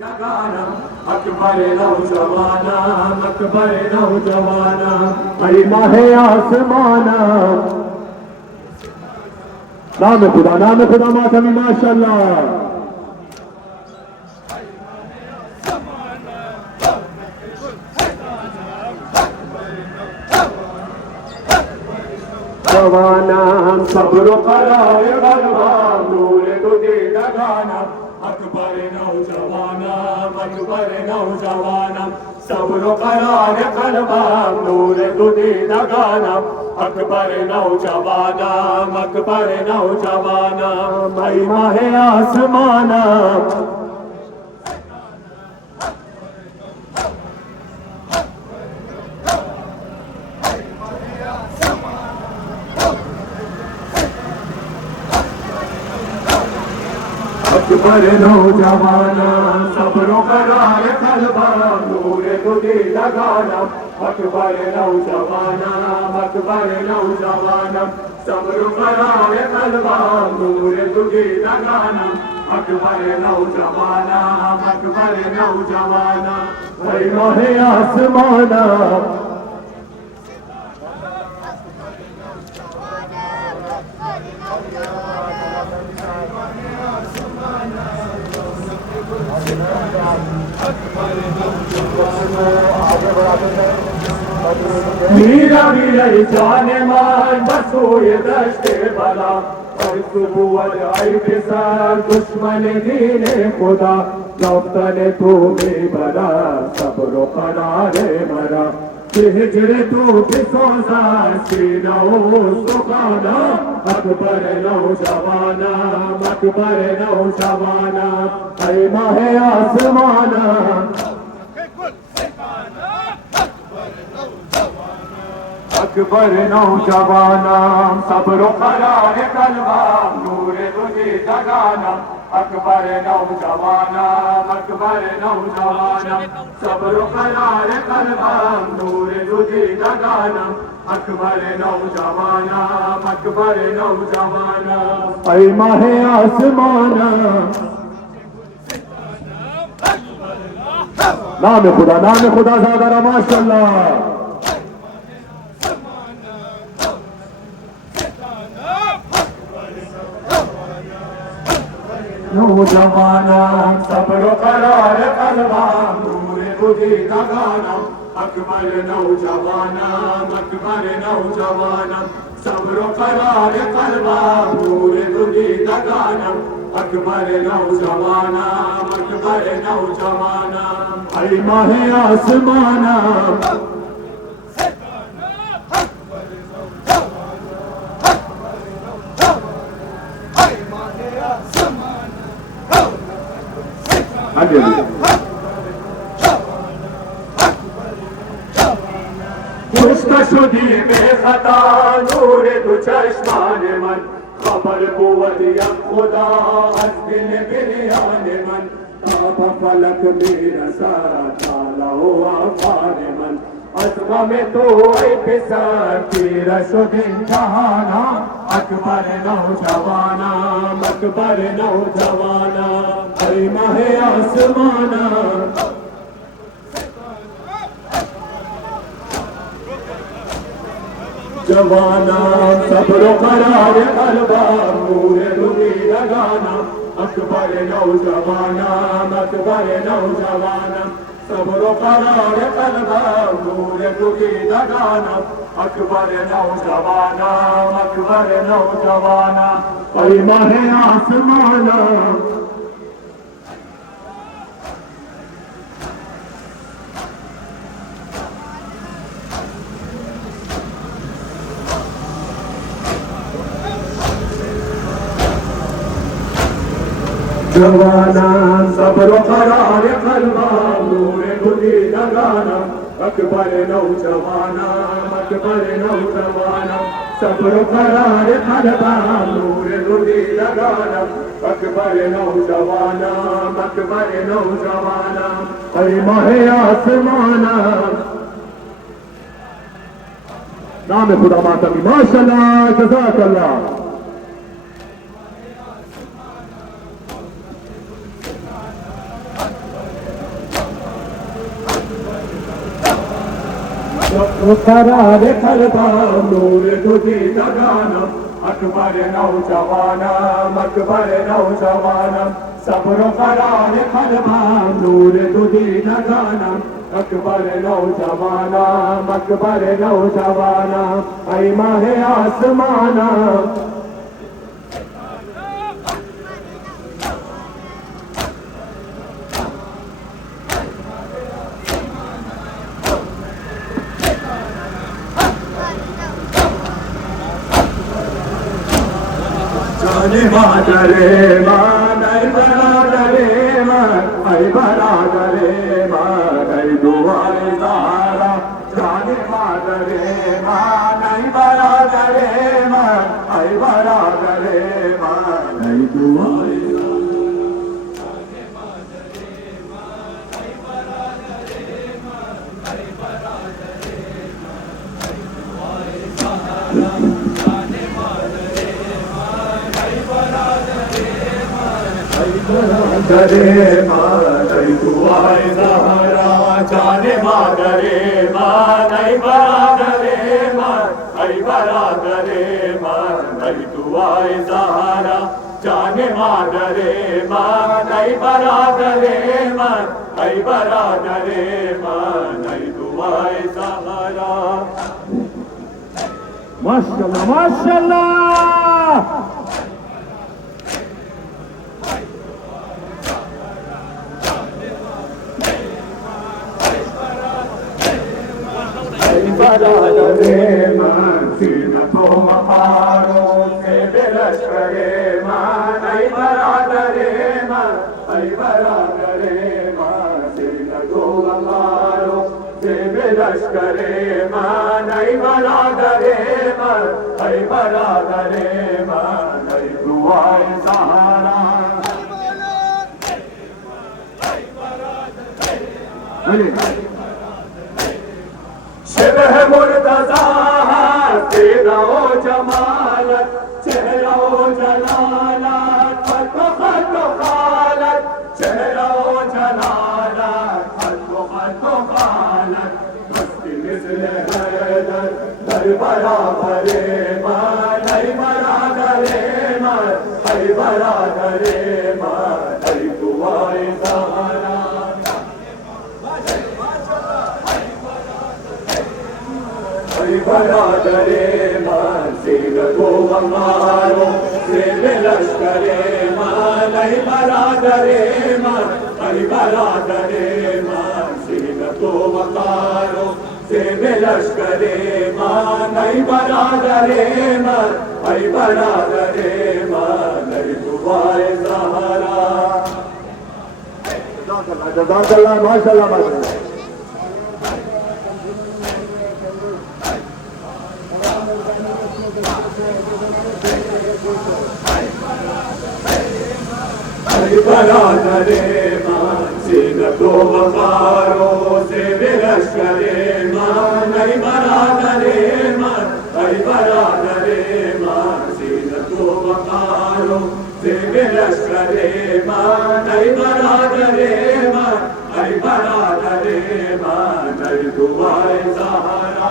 अकबर नौजवाना, अकबर नौजवाना, अरे माहे आसमाना, नाम खुदा माशमी माशाल्लाह। जवाना हम सब्र करार गलबा नूर तुझे लगाना, अकबर नौजवाना, अकबर नौजवाना, सब्र करार गलबा नूर तुझे लगाना, अकबर नौजवाना, अकबर नौजवाना, मई माहे आसमाना, अकबर नौजवाना, सब्र करार गलबा नूर तुझे लगाना, अकबर नौजवाना, अकबर नौजवाना, सब्र करार गलबा नूर तुझे लगाना, अकबर नौजवाना, अकबर नौजवाना, ऐ माहे आसमाना, मीरा मिले जाने मान बसोए दश्ते बला, और सुबुअल आई बिसार दुश्मन दीने खुदा, लौटने तू में बला सब्र करारे मरा, हिजरे तू बिसोजा सीनाओ सुखाना, अकबर नौजवाना, अकबर नौजवाना, ऐ माहे आसमाना, अकबर नौजवाना, सब्र करार गलबा नूर तुझे जगाना, अकबर नौजवाना, अकबर नौजवाना, सब्र करार गलबा नूर तुझे जगाना, अकबर नौजवाना, अकबर नौजवाना, ऐ माहे आसमाना, नाम खुदा ज़ादा माशाल्लाह। नौजवाना, सब्र करार गलबा नूर तुझे लगाना, अकबर नौजवाना, अकबर नौजवाना, सब्र करार गलबा नूर तुझे लगाना, अकबर नौजवाना, अकबर नौजवाना, ऐ माहे आसमाना, खुशकशुदी में खता नूर तु चश्मान मन, खबर कुव्वत या खुदा हस्तिन बिरयान मन, ताप फलक में रसा ताला हो आफान मन, अज़मा में तो ऐ पिसर तेरा शुदिन जहाना, अकबर नौजवाना, अकबर नौजवाना, ऐ माहे आसमाना, जवाना, सब्र करार गलबा नूर तुझे लगाना, अकबर नौजवाना, अकबर नौजवाना, सब्र करार गलबा नूर तुझे लगाना, अकबर नौजवाना, अकबर नौजवाना, ऐ माहे आसमाना, जवाना, सब्र करार गलबा नूर तुझे लगाना, अकबर नौजवाना, अकबर नौजवाना, सब्र करार गलबा नूर तुझे लगाना, अकबर नौजवाना, अकबर नौजवाना, ऐ माहे आसमाना, नाम खुदा माशमी माशाल्लाह, जज़ाकल्लाह। करार खलबाम नूर तुझी जगाना अकबर नौजवानम अकबर नौजवानम सब्र करार खलबाम नूर तुझी जगाना अकबर नौजवानम अकबर नौजवानम ऐ माहे आसमाना जाने मादरे मान ऐ बरादरे मान ऐ बरादरे मान ऐ दुआए सहारा जाने मादरे मान ऐ बरादरे मान ऐ बरादरे मान ऐ दुआए दरे मानई दुआए सहारा जाने मादरे मानई बरादरे मानई बरादरे मानई दुआए सहारा जाने मादरे मानई बरादरे मानई बरादरे मानई दुआए सहारा माशाअल्लाह माशाअल्लाह बरादरे मान सीनतो मकारो से बेलश्करे मान ऐ बरादरे मान ऐ बरादरे मान सीनतो मकारो से बेलश्करे मान ऐ बरादरे मान ऐ बरादरे मान ऐ दुआए सहारा शिबह मुर्तज़ा तेरा ओ जमालत चेहरा ओ जलालत खतो खतो खालत चेहरा ओ जलालत खतो खतो खालत मस्ती मिस्ल हैदर दर बराबरे मान ऐ बरादरे मान ऐ बरादरे मान ऐ दुआए सहारा बरादरे मान सीनतो मकारो से लश्करे मान ऐ बरादरे मान ऐ बरादरे मान सीनतो मकारो से लश्करे मान ऐ बरादरे मान ऐ बरादरे मान ऐ दुआए सहारा जज़ाकल्लाह माशाअल्लाह माशाअल्लाह बरादरे मान सीनतो मकारो से लश्करे मान ऐ बरादरे मान ऐ बरादरे मान सीनतो मकारो से लश्करे मान ऐ बरादरे मान ऐ बरादरे मान ऐ दुआए सहारा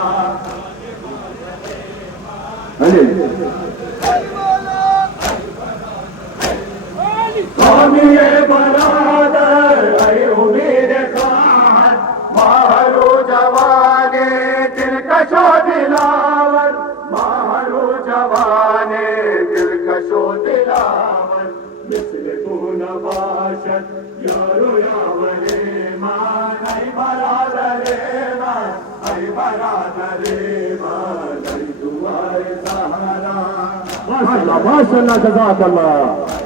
ये बरादर ऐ उम्मीद खान मारो जवाने दिलकशो दिलावर मारो जवाने दिलकशो दिलावर मिस्ल गुन बाशत यारो यावरे मान ऐ बरादरे मान ऐ बरादरे मान ऐ दुआए सहारा माशाअल्लाह माशाअल्लाह जज़ाकल्लाह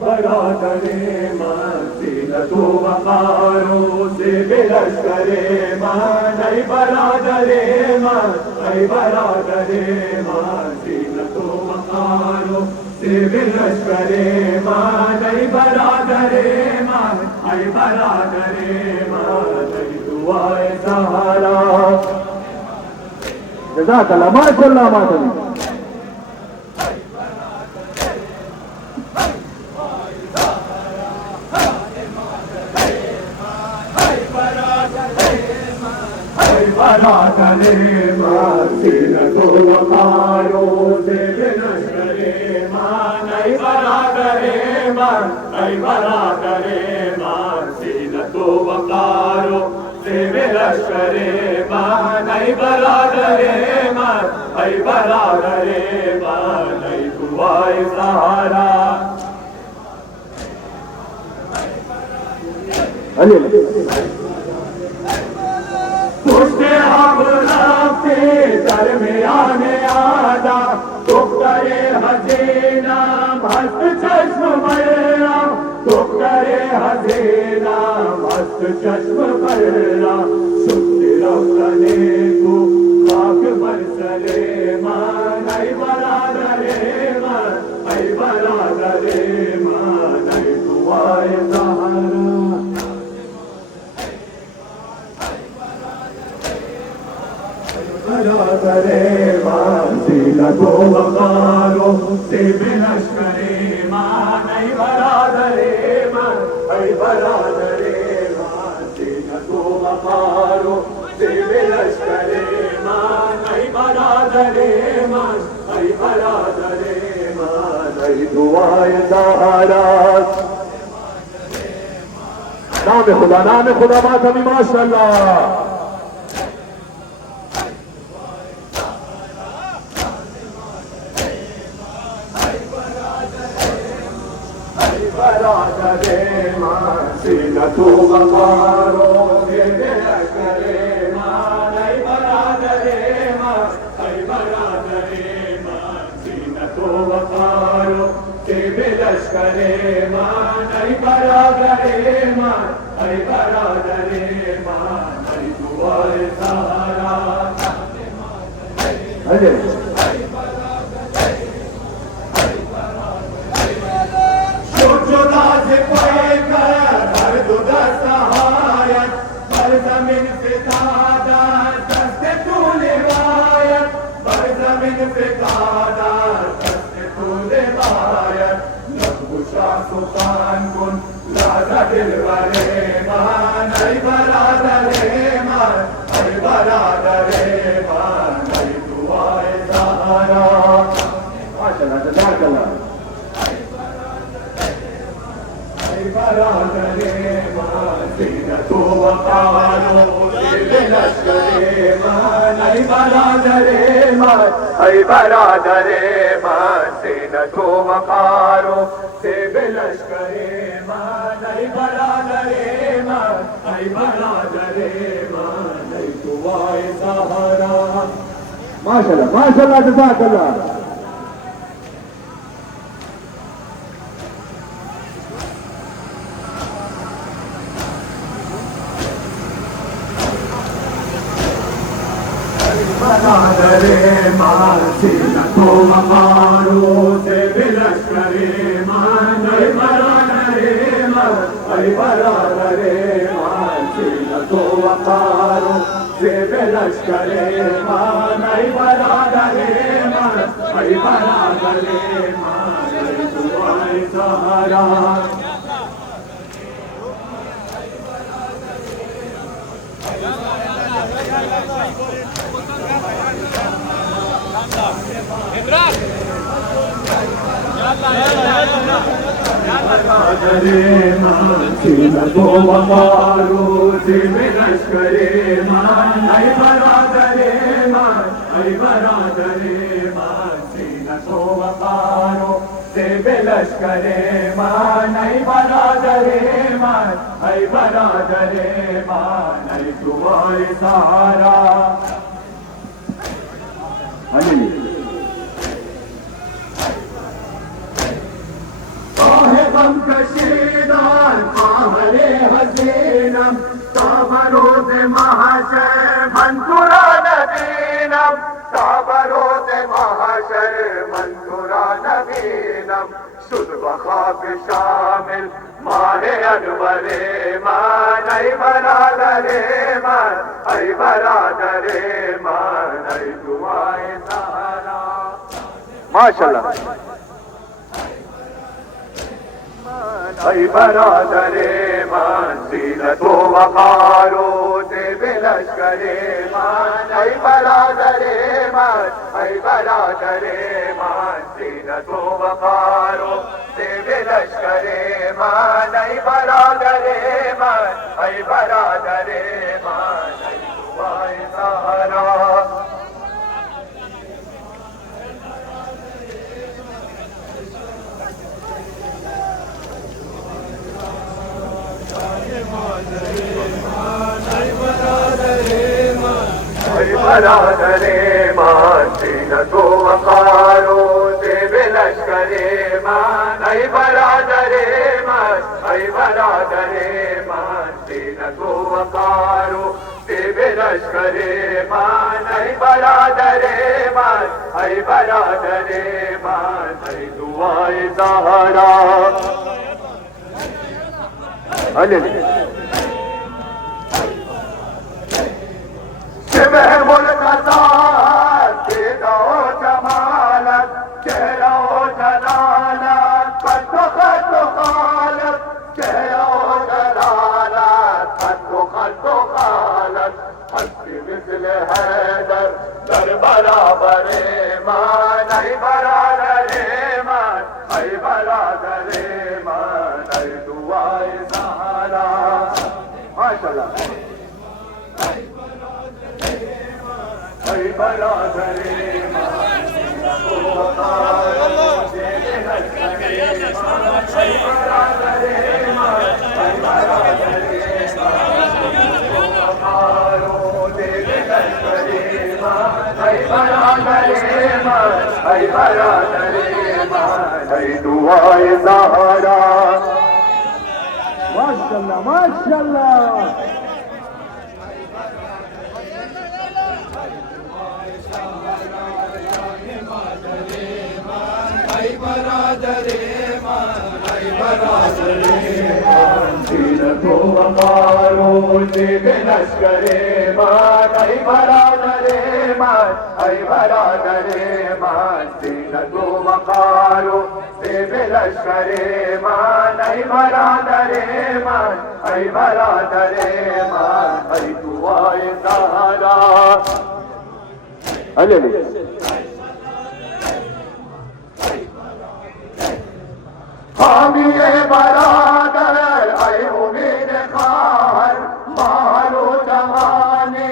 बरादरे मान सीनतो मकारो से लश्करे मान ऐ बरादरे मान ऐ बरादरे मान सीनतो मकारो से लश्करे मान ऐ बरादरे मान ऐ बरादरे मान ऐ दुआए सहारा जज़ाकल्लाह माशाअल्लाह माशाअल्लाह बरादरे मान सीनतो वकारो से बिलश्करे मान बरादरे मान बरादरे मान सीनतो वकारो से बिलश्करे मान बरादरे मान बरादरे मान दुआए सहारा तुझे हम रफ्ते दरमियाने आदा तुम करे हसीना मस्त चश्म मरना तुम करे हसीना मस्त चश्म मरना सुनते रफ्तने को खाक बरसले मान बरादरे मान बरादरे मान दुआए सहारा बरादरे मान सीनतो वकारो से बिलश्करे मान बरादरे मान बरादरे मान सीनतो वकारो से बिलश्करे मान बरादरे मान बरादरे मान दुआए सहारा नाम खुदा मातमी माशाअल्लाह बरादरे मान सीनतो वकारो से बिलश्करे मान बरादरे मान बरादरे मान सीनतो वकारो से बिलश्करे मान बरादरे मान बरादरे मान दुआए सहारा जमीन पे दादा दस्ते तूने वायत बर जमीन पे दादा दस्ते तूने वायत नबुशा सुल्तान कुन लाजा दिल वाले मान बरादरे मान बरादरे मान दुआए सहारा माशाअल्लाह जज़ाकल्लाह बरादरे मान सीनतो वकारो से बिलश्करे मान बरादरे मान बरादरे मान सीनतो वकारो से बिलश्करे मान बरादरे मान बरादरे मान दुआए सहारा माशाअल्लाह माशाअल्लाह जज़ाकल्लाह बरादरे मान सीनतो वकारो से बिलश्करे मान बरादरे मान बरादरे मान सीनतो वकारो से बिलश्करे मान बरादरे मान बरादरे मान दुआए सहारा बरादरे मान सीनतो वकारो से बिलश्करे मान बरादरे मान बरादरे मान सीनतो वकारो से बिलश्करे मान बरादरे मान बरादरे मान दुआए सहारा हम कशीदार कावले हसीनम ताबरोज महाशर मंतुरा नबीनम ताबरोज महाशर मंतुरा नबीनम शुद्ध बखाक शामिल माहे अनवरे मान बरादरे मान बरादरे मान दुआए सहारा माशाअल्लाह बरादरे मान सीनत व वकारो देवे लश्करे मान ऐ बरादरे मान ऐ बरादरे मान सीनत व वकारो देवे लश्करे मान ऐ बरादरे मान ऐ बरादरे मान ऐ दुआए सहारा बरादरे मान सीनत व वकारो देवे लश्करे मान ऐ बरादरे मान ऐ बरादरे मान सीनत व वकारो देवे लश्करे मान ऐ बरादरे मान ऐ बरादरे मान ऐ दुआए सहारा अले मुल्क दो जमालत चेहरा जलालत खतो खालत चेहरा जलालत खतो खालत हस्ती मिसल हैदर दर बराबरे मान ऐ बरादरे मान ऐ बरादरे मान ऐ दुआए सहारा माशाअल्लाह ऐ बरादरे मान सीनत व वकारो देवे लश्करे मान ऐ बरादरे मान ऐ बरादरे मान सीनत व वकारो देवे लश्करे मान ऐ बरादरे मान ऐ बरादरे मान ऐ दुआए सहारा माशाअल्लाह माशाअल्लाह सीनत व वकारो देवे लश्करे मान ऐ बरादरे मान ऐ बरादरे मान सीनत व वकारो देवे लश्करे मान ऐ बरादरे मान ऐ बरादरे मान ऐ दुआए सहारा अले हामी बरादर ऐ उम्मीद खार मारो जवाने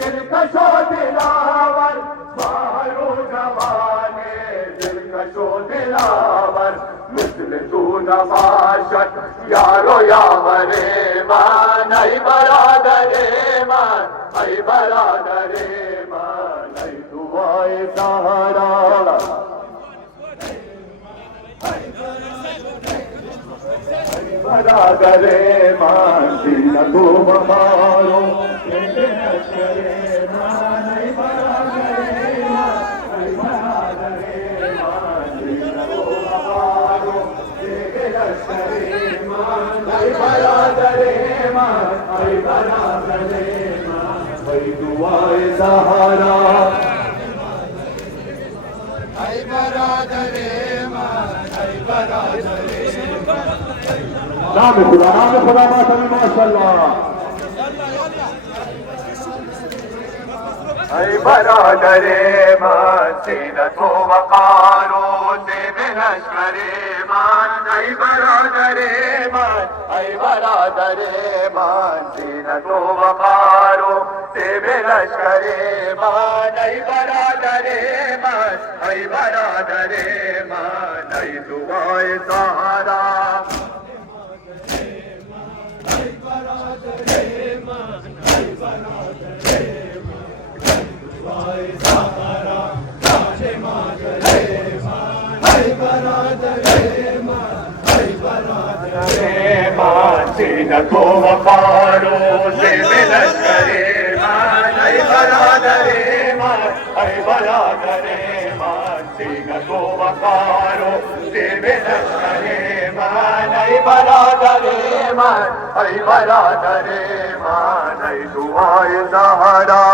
दिलकशो दिलावर मारो जवाने दिलकशो दिलावर मिसल तू नमाशत यारो यावरे मान ऐ बरादरे मान ऐ बरादरे मान ऐ दुआए सहारा बरादरे मान सीनत व वकारो देवे लश्करे मान ऐ बरादरे मान ऐ बरादरे मान सीनत व वकारो देवे लश्करे मान ऐ बरादरे मान ऐ बरादरे मान ऐ दुआए सहारा ऐ बरादरे मान ऐ बरादरे नाम खुदा माशाअल्लाह ऐ बरादरे मान सीनत व वकारो देवे लश्करे मान ऐ बरादरे मान ऐ बरादरे मान सीनत व वकारो देवे लश्करे मान ऐ बरादरे मान ऐ बरादरे मान ऐ दुआए सहारा सीनत व वकारो देवे लश्करे मान ऐ बरादरे मान ऐ बरादरे मान सीनत व वकारो देवे लश्करे मान ऐ बरादरे मान ऐ बरादरे मान ऐ दुआए सहारा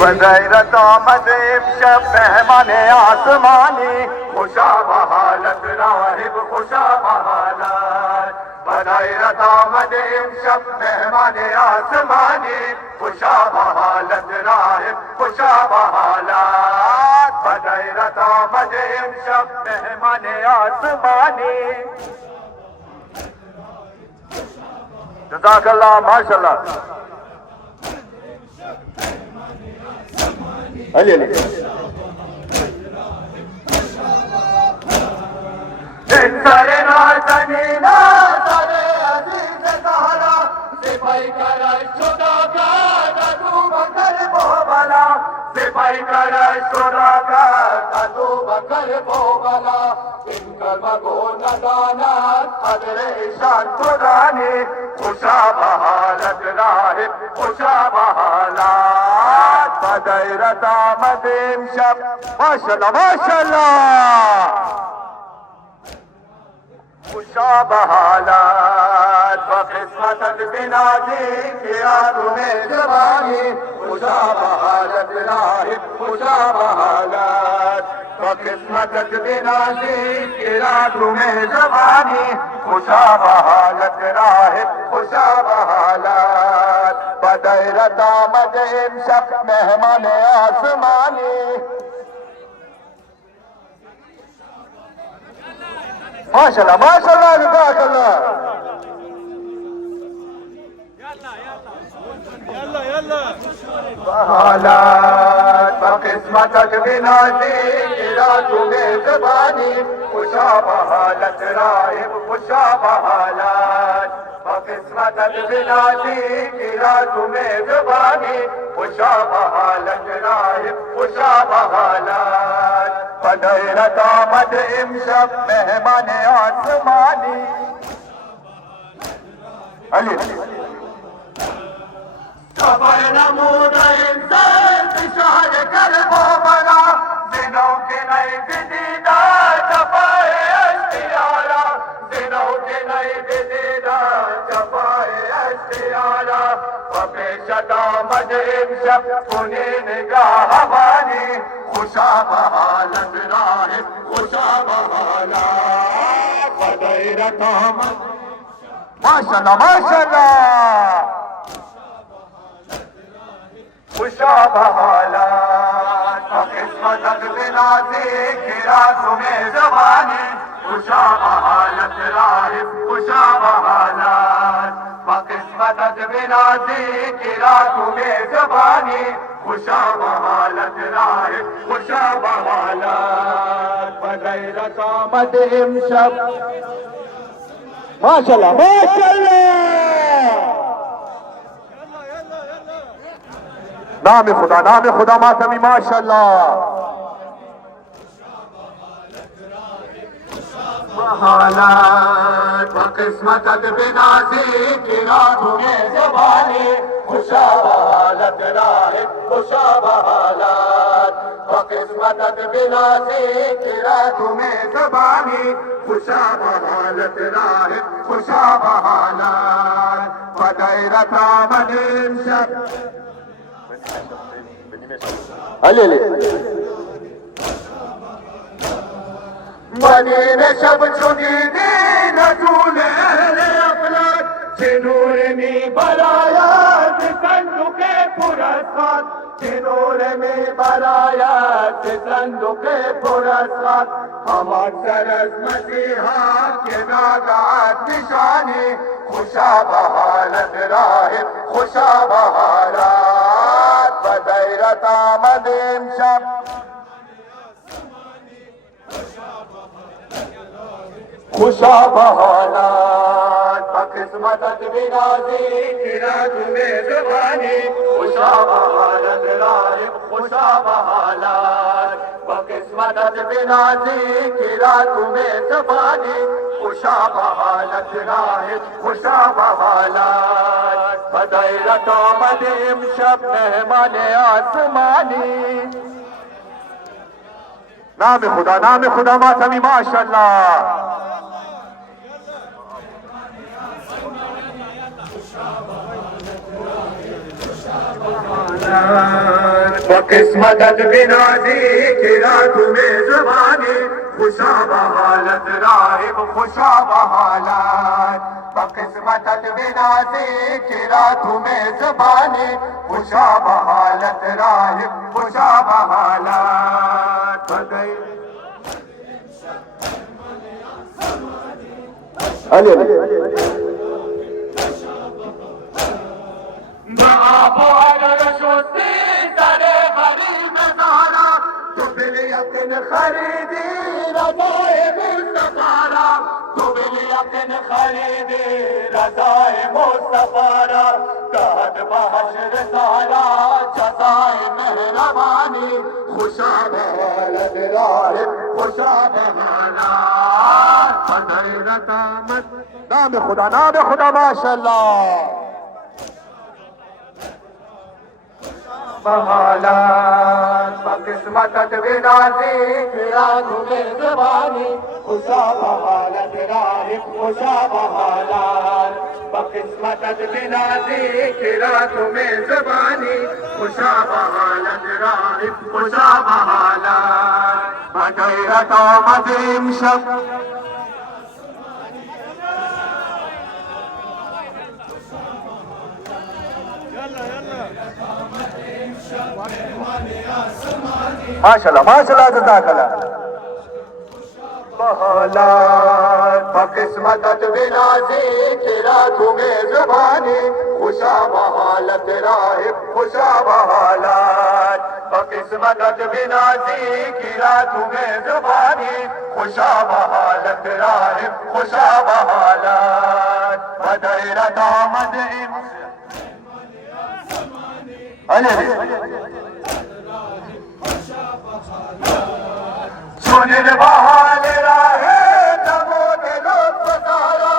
बगैरत आमद शब मेहमान आसमानी खुशा बहालत राहिब खुशा बहालत बगैरत आमद शब मेहमान आसमानी खुशा बहालत राहिब खुशा बहालत बगैरत आमद शब मेहमान आसमानी जज़ाकल्लाह माशाअल्लाह अली अली सरे नाज़नीना सरे अज़ीज़ ज़हरा सिपाही कर शुदा का तू बकर बोबला सिपाही कर शुदा का तू बकर बोबला इनका मगो नदाना अदरे शान खुदानी खुशा बहालत राहिब खुशा बहालत बगैरत आमद शब माशाअल्लाह माशाअल्लाह खुशा बहालत बकिस्मत बिनाजी किया तुम्हें जवानी खुशा बहालत राहिब खुशा बहालत बकिस्मत बिनाजी किया तुम्हें जवानी खुशा बहालत राहिब खुशा बहालत बगैरत आमद शब मेहमान आसमानी माशाअल्लाह माशाअल्लाह जज़ाकल्लाह बहालत बकिस्मत बिनाजी किया तुम्हें ज़बानी खुशा बहालत राहिब खुशा बहालत बकिस्मत बिनाजी किया तुम्हें ज़बानी खुशा बहालत राहिब खुशा बहालत बगैरत आमद शब मेहमान आसमानी अली सबर नमूद इंसान पिशार कर वो बना दिनों के नए बिदीदा छपाए अश्तियारा दिनों के नए बिदीदा छपाए अश्तियारा बपेशता मदीम शब पुने निगाह हवानी खुशा बहालत राहिब खुशा बहालत बगैरत आमद माशाअल्लाह माशाअल्लाह खुशा बहालत बकिस्मत बिनाजी किया तुम्हें ज़बानी खुशा बहालत राहिब खुशा बहालत बकिस्मत बिनाजी किया तुम्हें ज़बानी खुशा बहालत राहिब खुशा बहालत बगैरत आमद शब माशाअल्लाह माशाअल्लाह नाम खुदा मातमी माशाअल्लाह बहालत बकिस्मत बिनाजी किया तुम्हें ज़बानी खुशा बहालत राहिब खुशा बहालत बकिस्मत बिनाजी किया तुम्हें ज़बानी खुशा बहालत राहिब खुशा बहालत बगैरत आमद शब अली अली मनी में शब चुनी दी नजूल अहले अफलाक जिनूर में बरायात संदू के पुरस्कार जिनूर में बरायात संदू के पुरस्कार हमार सरस मसीहा के नादात निशानी खुशा बहालत राहिब खुशा बहालत बगैरत आमद शब खुशा बहालत बकिस्मत बिनाजी किया तुम्हें ज़बानी खुशा बहालत राहिब खुशा बहालत बकिस्मत बिनाजी किया तुम्हें ज़बानी खुशा बहालत राहिब खुशा बहालत बगैरत आमद शब मेहमान आसमानी नाम खुदा मातमी माशाअल्लाह बकिस्मत बिनाजी किरा तुम्हें जुबानी खुशा बहालत राहिब खुशा बहालत बकिस्मत बिनाजी किरा तुम्हें जुबानी खुशा बहालत राहिब खुशा बहालत अली खरीदी रज़ाए मुस्तफ़ारा तू बिल यकीन खरीदी रज़ाए मुस्तफ़ारा कहत बहशर सारा जज़ाए मेहरबानी खुशा बहालत राहिब खुशा बहालत फज़ीलत आमद नाम खुदा माशाअल्लाह बहालत बकिस्मत बिनाजी किरा तुम्हें जुबानी खुशा बहालत राहिब खुशा बहालत बकिस्मत बिनाजी किरा तुम्हें जुबानी खुशा बहालत राहिब खुशा बहालत बगैरत आमदीम शब माशाअल्लाह जज़ाकल्लाह बहालत बकिस्मत बिनाजी किरा तुम्हें जुबानी खुशा बहालत राहिब खुशा बहालत बकिस्मत बिनाजी किरा तुम्हें जुबानी खुशा बहालत राहिब खुशा बहालत बगैरत आमद सुनिल बहाल राहे नमो लुत्फ सारा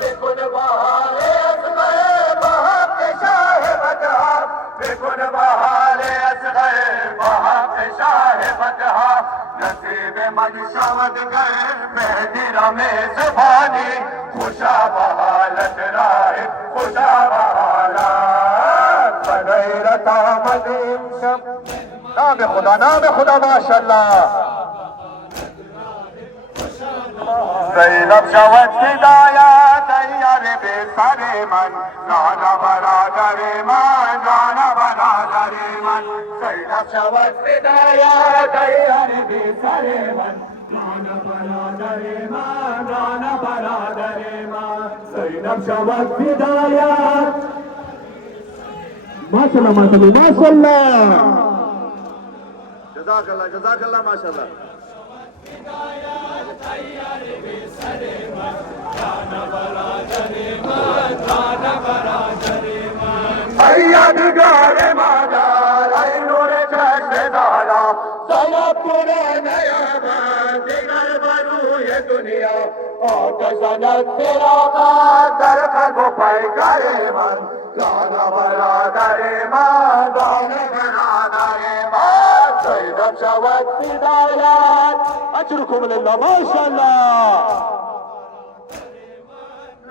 बेगुन बहाले असग़रे बहक़ शाह बदहा बेगुन बहाले असग़रे बहक़ शाह बदहा नसीब मन शवद गए मेहदीरा में ज़ुबानी खुशा बहालत राहिब खुशा बहालत बगैरत आमद शब नाम खुदा माशाअल्लाह ज़ैनब शवद फिदाया तैयार बेसरे मन नाना बरादरे मन नाना बरादरे मन ज़ैनब शवद फिदाया तैयार बेसरे मन नाना बरादरे मन नाना बरादरे मन ज़ैनब शवद फिदाया माशाअल्लाह जज़ाकल्लाह माशाअल्लाह यादगारे मादार आई नूर चश्मे दारा सलब पूरे नया दिगर बरू ये दुनिया आकशनत तेरा दर खलबो पैगारे मन गाना बरादरे मान गाना बरादरे मान ज़ैनब शवद फिदायत अजरुकुम लिल्लाह माशाअल्लाह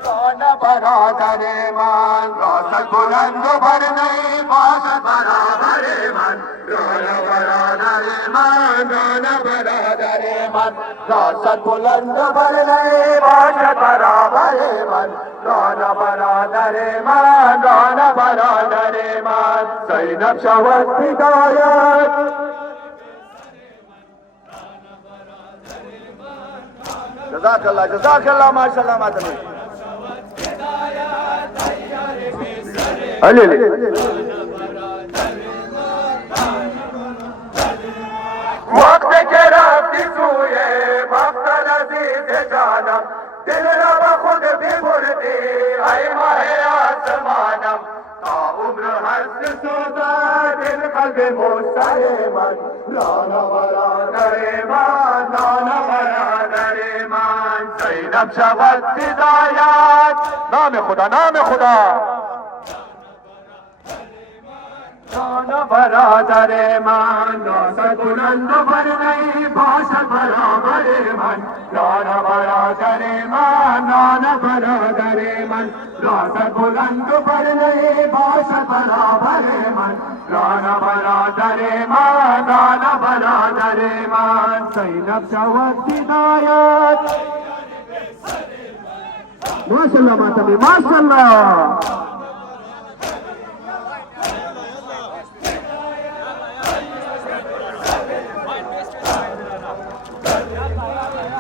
गाना बरादरे मान रासत बुलंद भर नहीं बासत बरादरे मन गाना बरादरे मान गाना बरादरे मन रासत बुलंद भर नहीं बासत बरादरे मन गाना बरादरे मान गाना बरादरे मान ज़ैनब शवद फिदायत जज़ाकल्लाह माशाअल्लाह मातमी अली वक्त के रास्ते सोए वक्त अज़ीज़ जानम दिल रब खुद भी बुरदी ऐ माहे आसमानम ता उम्र हस्त सोदा दिल कल्ब मुस्तरेमन लाना बरादरे मान लाना बरादरे मान ज़ैनब शवद फिदायत नाम खुदा नाना बरादरे मान रासत बुलंद पर नहीं भाषण बराबरे मन नाना बरादरे मान नाना बरादरे मन रासत बुलंद पर नहीं भाषण बराबरे मन नाना बरादरे मान नाना बरादरे मान सैनब शवत हिदायत माशाल्लाह मातमी माशाल्लाह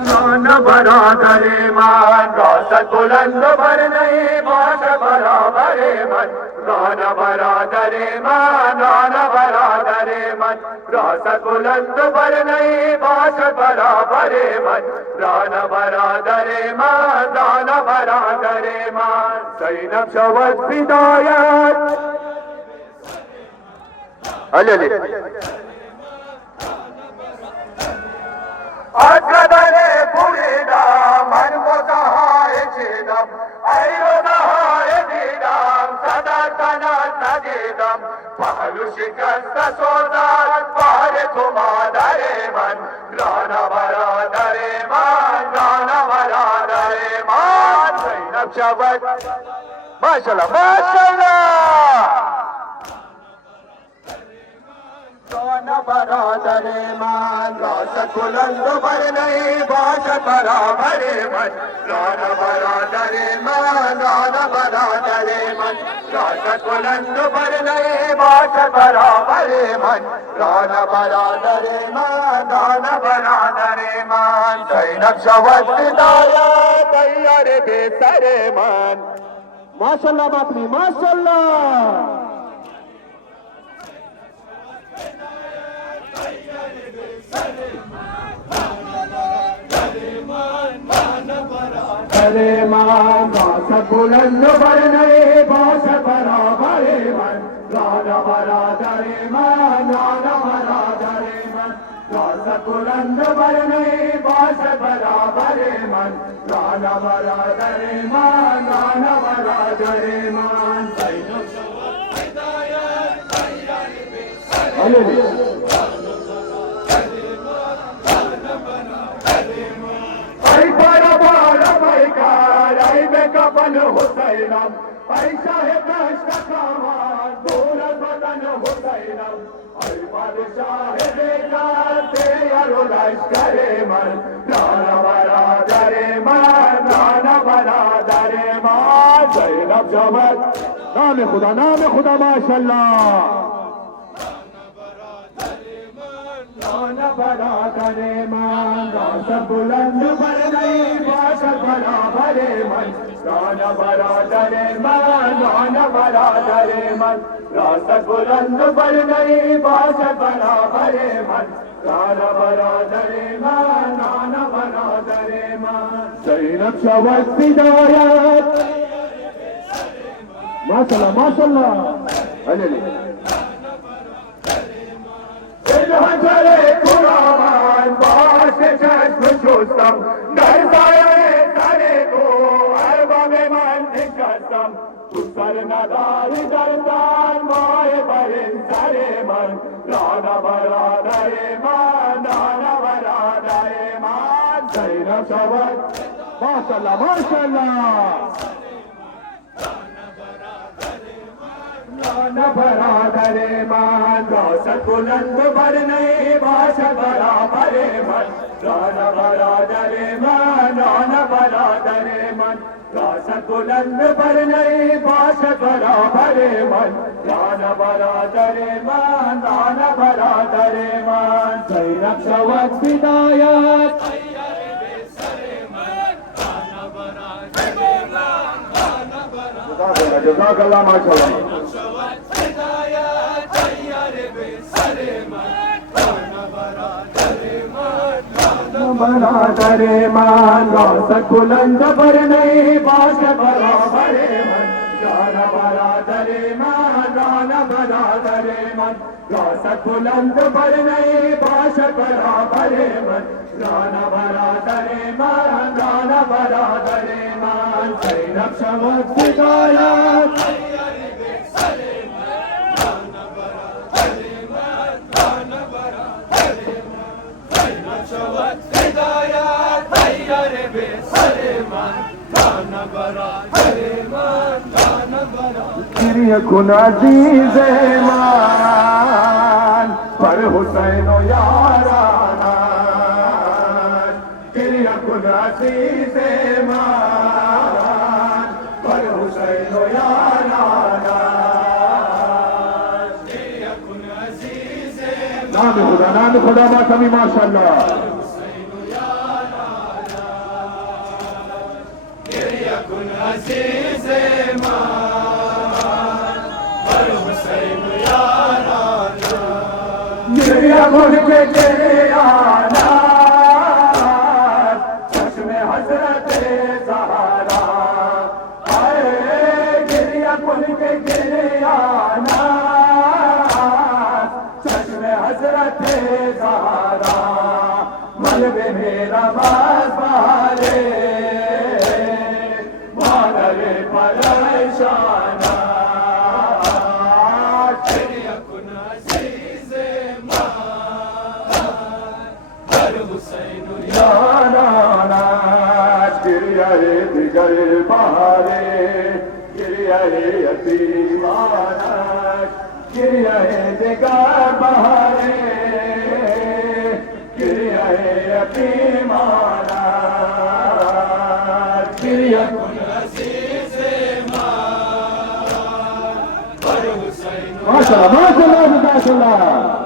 नाना बरादरे मान रासत बुलंद पर नहीं भाषण बराबरे मन नाना बरादरे मान नाना बरादरे मन रासत बुलंद पर नहीं भाषण बराबरे मन नाना बरादरे मान नाना बरादरे मान सैनब शवत हिदायत अले अजदरे पुरीदा मन को सहाय छेदम आयो नहाय दीदम सदा तना नदीदम पहलू शिकस्त सोदात पारे तुम्हारे मन राना बरादरे मान राना बरादरे मान सैनब शवत माशाल्लाह माशाल्लाह नाना बरादरे मान रासत बुलंद पर नहीं भाषण बराबरे मन नाना बरादरे मान नाना बरादरे मन रासत बुलंद पर नहीं भाषण बराबरे मन नाना बरादरे मान नाना बरादरे मान सैनब शवत हिदायत तैयार बेसरे मन माशाल्लाह बापनी माशाल्लाह अरे मान रासत बुलंद पर नहीं भाषण बराबरे मन नाना बरादरे मान नाना बरादरे मन रासत बुलंद पर नहीं भाषण बराबरे मन नाना बरादरे मान नाना बरादरे मान सैनब शवत हिदायत कपन हुसैनम पैसा है कष्ट खावान दूर बदन हुसैनम ऐ बादशाह बेटा तेरो लश्करे मन नाना बरादरे मन नाना बरादरे मन सैनब शवत नाम खुदा माशाल्लाह नाना बरादरे मान रासत बुलंद पर नहीं भाषण बराबरे मन नाना बरादरे मान नाना बरादरे मन रासत बुलंद पर नहीं भाषण बराबरे मन नाना बरादरे मान नाना बरादरे मन सैनब शवत हिदायत माशाल्लाह माशाल्लाह अले हजरे कुरान बाश चश्म चुस्तम दरसाए करे को अरबा में मन कसम तुसर नदारी दरदार माए बरिन सरे मन नाना बरादरे मान नाना बरादरे मान सैनब शवत माशाल्लाह माशाल्लाह नाना बरादरे मान रासत बुलंद पर नहीं भाषण बराबरे मन नाना बरादरे मान नाना बरादरे मन रासत बुलंद पर नहीं भाषण बराबरे मन नाना बरादरे मान नाना बरादरे मान सैनब शवत हिदायत जज़ाकल्लाह माशाल्लाह बरादरे मान रासत बुलंद पर नहीं भाषण बराबरे मन नाना बरादरे मान नाना बरादरे मन रासत बुलंद पर नहीं भाषण बराबरे मन नाना बरादरे मान नाना बरादरे मान सैनब शवत हिदायत यकुन अजीज मान पर हुसैन याराना यकुन अजीज मान पर हुसैन याराना नाम खुदा माशमी माशाअल्लाह यकुन अजीज गिरिया खुल के तेरे आना चश्मे हजरत सहारा आए गिरिया खुल के तेरे आना चश्मे हजरत सहारा मलबे मेरा बास बहारे मानरे परेशाना दिगर बहारे गिरिया यतीमाना गिरिया दिगर बहारे गिरिया यतीमाना गिरिया माशाअल्लाह माशाअल्लाह माशाअल्लाह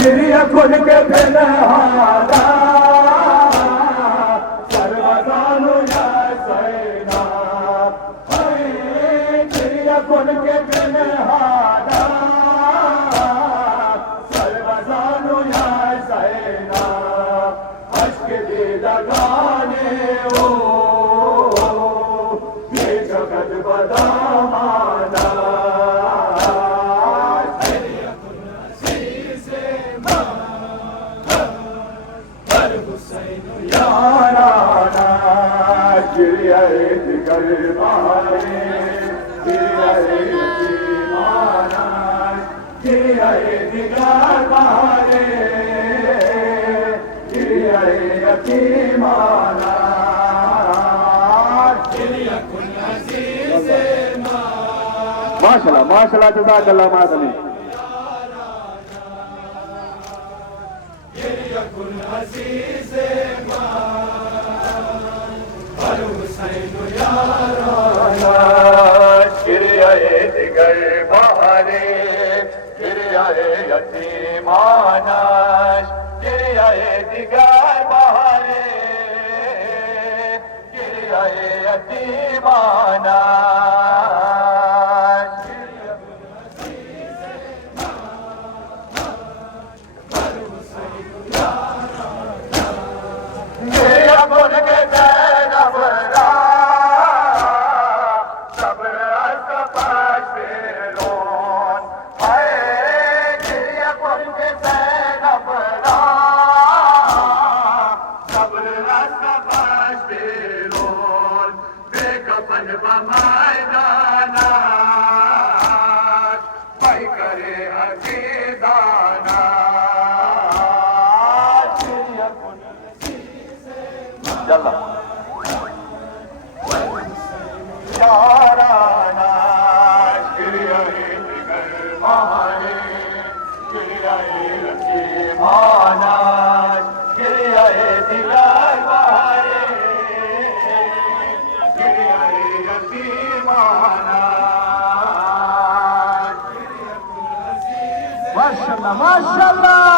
गिरिया खुल के फिलहारा सर्वदानु या सैना गिरिया खुल के फिलहारा सर्वदानु या सैना अश्क दी लगाने ओ ये जगत बदामाना गिरिया दिगर बहारे गिरिया यतीमाना गिरिया दिगर बहारे गिरिया यतीमाना माशाअल्लाह माशाअल्लाह जज़ाकल्लाह मादनी गिरिया दिगर बहारे गिरिया यतीमाना गिरिया दिगर बहारे गिरिया यतीमाना माशाअल्लाह माशाअल्लाह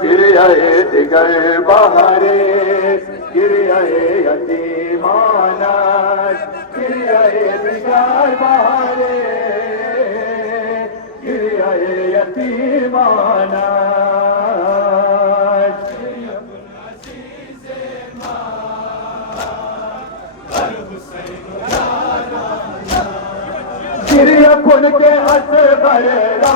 गिरिया दिगर बहारे गिरिया यतीमाना गिरिया दिगर बहारे गिरिया यतीमाना गिरिया खुल के असबरा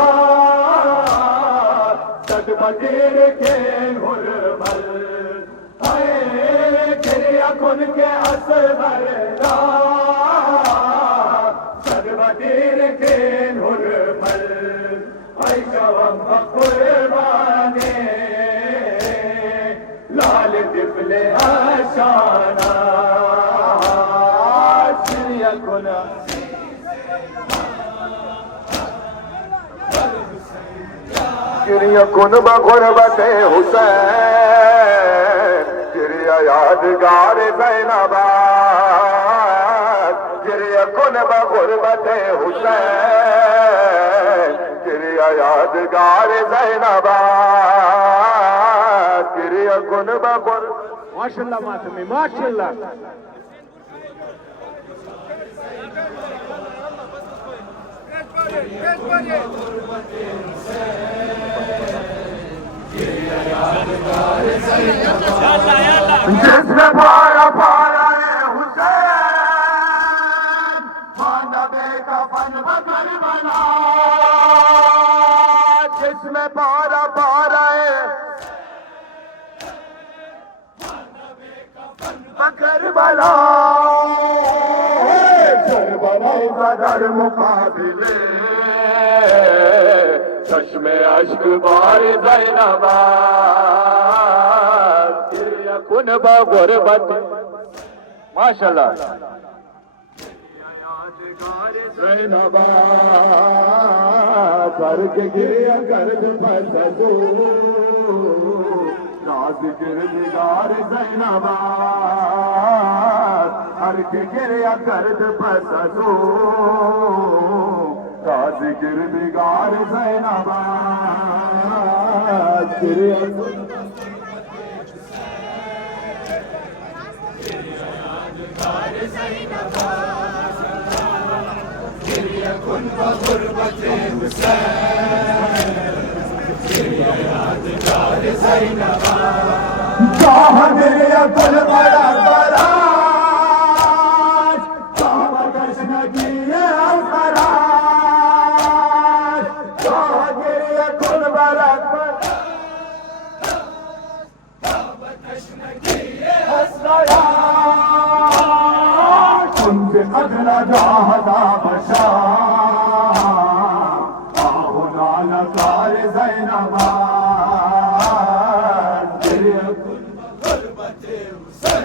सद बजीर के हुरमल कुन के असगर सर्वतीर के नुरमल ऐशवम कुर्बाने लाल दिफले आशाना श्रिय कुना गिरिया कुन बगुरबते हुसैन गिरिया यादगार ज़ैनबाद गिरिया कुन बगुरबते हुसैन गिरिया यादगार ज़ैनबाद गिरिया कुन बगुर माशाल्लाह मातमी माशाल्लाह जिसने पारा पारा हुसैन मानवे का फन बकर बना जिसमें पारा पारा बकर बना बदर मुकाबिले चश्मे अश्क बार ज़ैनबाद गिरिया कुन बगुरबत माशाल्लाह ज़ैनबाद करके गिरिया गर्द फसदू नाज गिरदार ज़ैनबाद करके गिरिया गर्द फसदू नाज गिरदार ज़ैनबाद गिरिया कुन बगुरबते हुसैन गिरिया यादगार ज़ैनबाद गिरिया कुन बड़ा बराज कश्न किए फराज गिरिया कुन बड़ा कश्न किए फराज उनसे अगला जाहदा बशा कार ज़ैनबाद गिरिया कुन बगुरबते हुसैन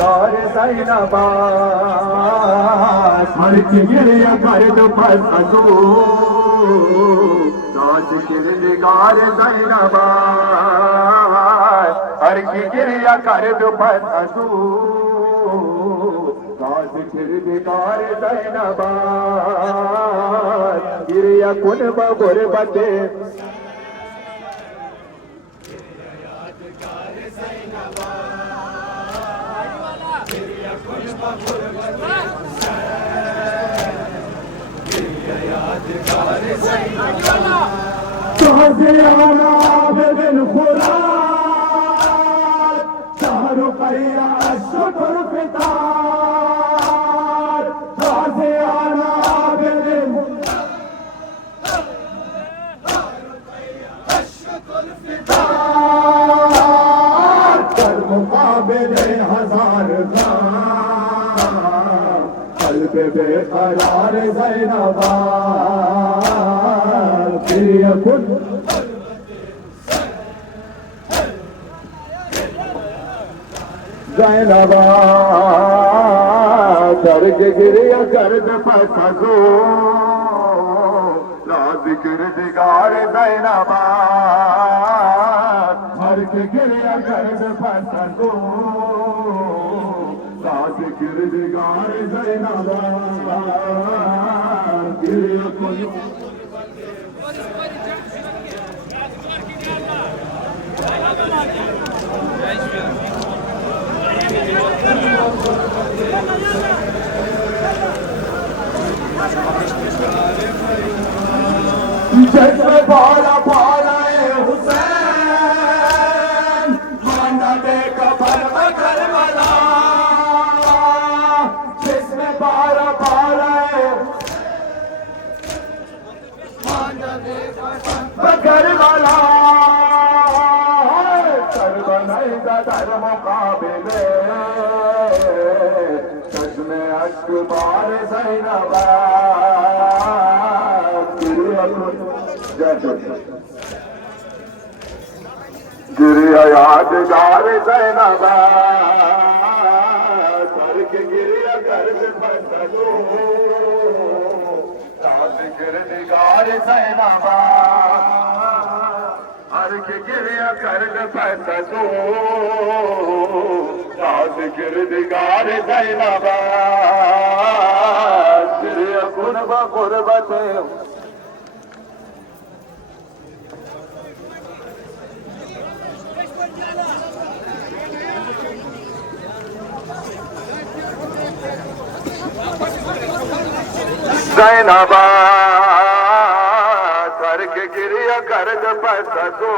कार ज़ैनबाद हर की गिरिया गर्द फसदू नाज गिरदार ज़ैनबाद हर की गिरिया गर्द फसदू नाज गिरदार ज़ैनबाद गिरिया कुन बगुरबते शुक्र पिता मुकाबले हजार कल्ब बेकरार ज़ैनबाद गिरिया कुन ज़ैनबाद करके गिरिया गर्द फसदू नाज गिरदार ज़ैनबाद करके गिरिया गर्द फसदू नाज गिरदार ज़ैनबाद गिरिया कुन जिसमें पारा पारा हुसैन मानवे का फन बकर बना जिसमें पारा पारा मानवे का फन बकर बना कर बनाए अकबर ज़ैनबा गिरिया यादगार ज़ैनबा स्वर्ग गिरिया गर्भ फसलो गिरदिगार ज़ैनबा अर्घ गिरिया गर्भ फसलो गिरदिगार ज़ैनबा गिरिया गुरब गुरबत ज़ैनबा स्वर्ग गिरिया गर्द पसदो